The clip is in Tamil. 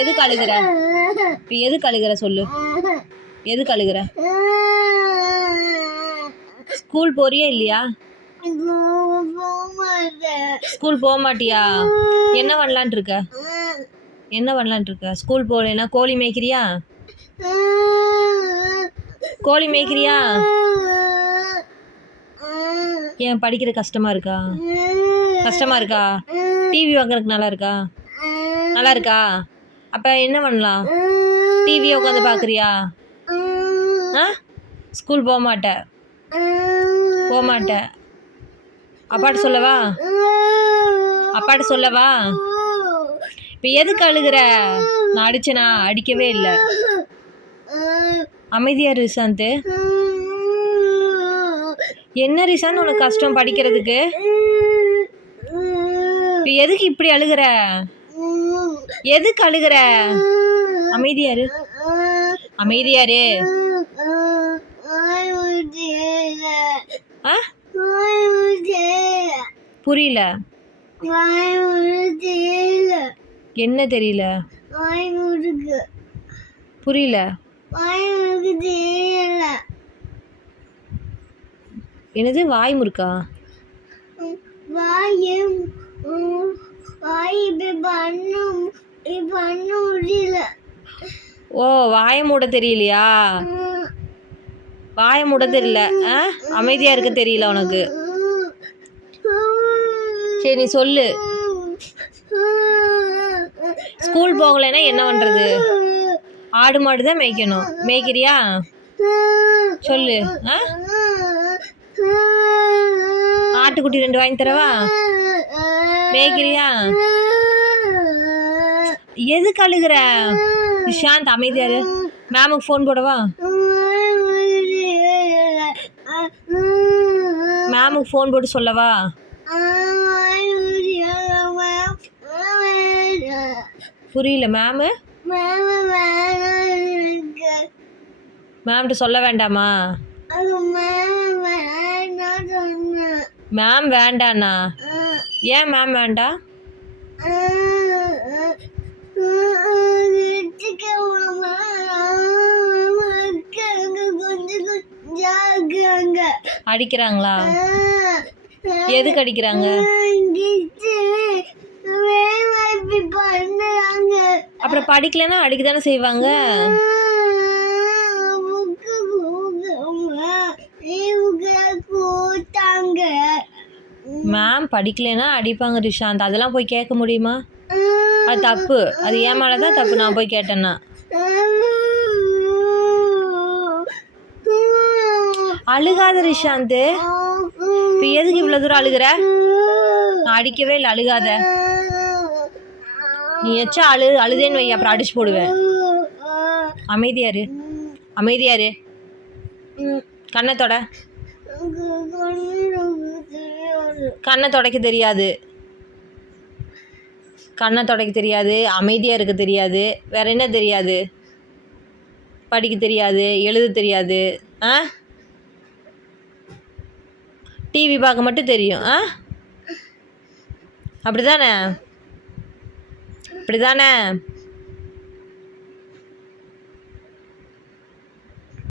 எதுக்கு அழுகுற? இப்போ எதுக்கு அழுகுற சொல்லு? எதுக்கு அழுகுற? ஸ்கூல் போறியா இல்லையா? ஸ்கூல் போக மாட்டியா? என்ன பண்ணலான்ட்டு இருக்க என்ன பண்ணலான் இருக்க ஸ்கூல் போகலைன்னா கோழி மேய்க்கிறியா? கோழி மேய்க்கிறியா? ஏன் படிக்கிற கஷ்டமா இருக்கா? கஷ்டமா இருக்கா? டிவி வாங்குறதுக்கு நல்லா இருக்கா? நல்லா இருக்கா? அப்போ என்ன பண்ணலாம்? டிவியை உட்காந்து பார்க்குறியா? ஆ? ஸ்கூல் போக மாட்டேன் போக மாட்டேன் அப்பாட்ட சொல்லவா? அப்பாட்ட சொல்லவா? இப்போ எதுக்கு அழுகுற? நான் அடிச்சேனா அடிக்கவே இல்லை. அமைதியா ரிசாந்த் என்ன ரிசாந்த் உனக்கு கஷ்டம் படிக்கிறதுக்கு? இப்போ எதுக்கு இப்படி அழுகுற? எதுக்கு அழுகுற? அமைதியாரு. அமைதியாரு. ஆ? புரியல. என்ன தெரியல? புரியல. என்னது வாய் முறுக்கா? வாயும் ஓ வாயை மூட தெரியலையா? வாயை மூட தெரியல. ஆ? அமைதியா இருக்க தெரியல உனக்கு. சரி நீ சொல்லு. ஸ்கூல் போகலைன்னா என்ன பண்றது? ஆடு மாடு தான் மேய்க்கணும். மேய்க்கிறியா? சொல்லு. ஆ? ஆட்டுக்குட்டி ரெண்டு வாங்கி தரவா? மேய்க்கிறியா? எதுக்கு அழுகுற? நிஷாந்த் அமைதியாரு மேமுக்கு ஃபோன் போடவா? மேமுக்கு ஃபோன் போட்டு சொல்லவா? புரியல மேமு மேம்கிட்ட சொல்ல வேண்டாமா? மேம் வேண்டாண்ணா. ஏன் மேம் வேண்டாம் அடிக்கிறாங்களா? எதுக்கு அடிக்கிறாங்க? அப்புறம் படிக்கலைன்னா அடிக்க தானே செய்வாங்க மேம் படிக்கலைன்னா அடிப்பாங்க ரிஷாந்த் அதெல்லாம் போய் கேட்க முடியுமா? அது தப்பு. அது ஏன் மேலே தான் தப்பு. நான் போய் கேட்டேன்னா. அழுகாத ரிஷாந்த் இப்போ எதுக்கு இவ்வளோ தூரம் அழுகுற? நான் அடிக்கவே இல்லை அழுகாத. நீ எச்சா அழு அழுதேன்னு வை அப்புறம் அடிச்சு போடுவேன் அமைதியாரு அமைதியாரு கண்ணை தொட. கண்ணை துடைக்க தெரியாது. கண்ணை துடைக்க தெரியாது. அமைதியாக இருக்க தெரியாது. வேற என்ன தெரியாது? படிக்க தெரியாது. எழுத தெரியாது. ஆ? டிவி பார்க்க மட்டும் தெரியும். ஆ? அப்படி தானே அப்படி தானே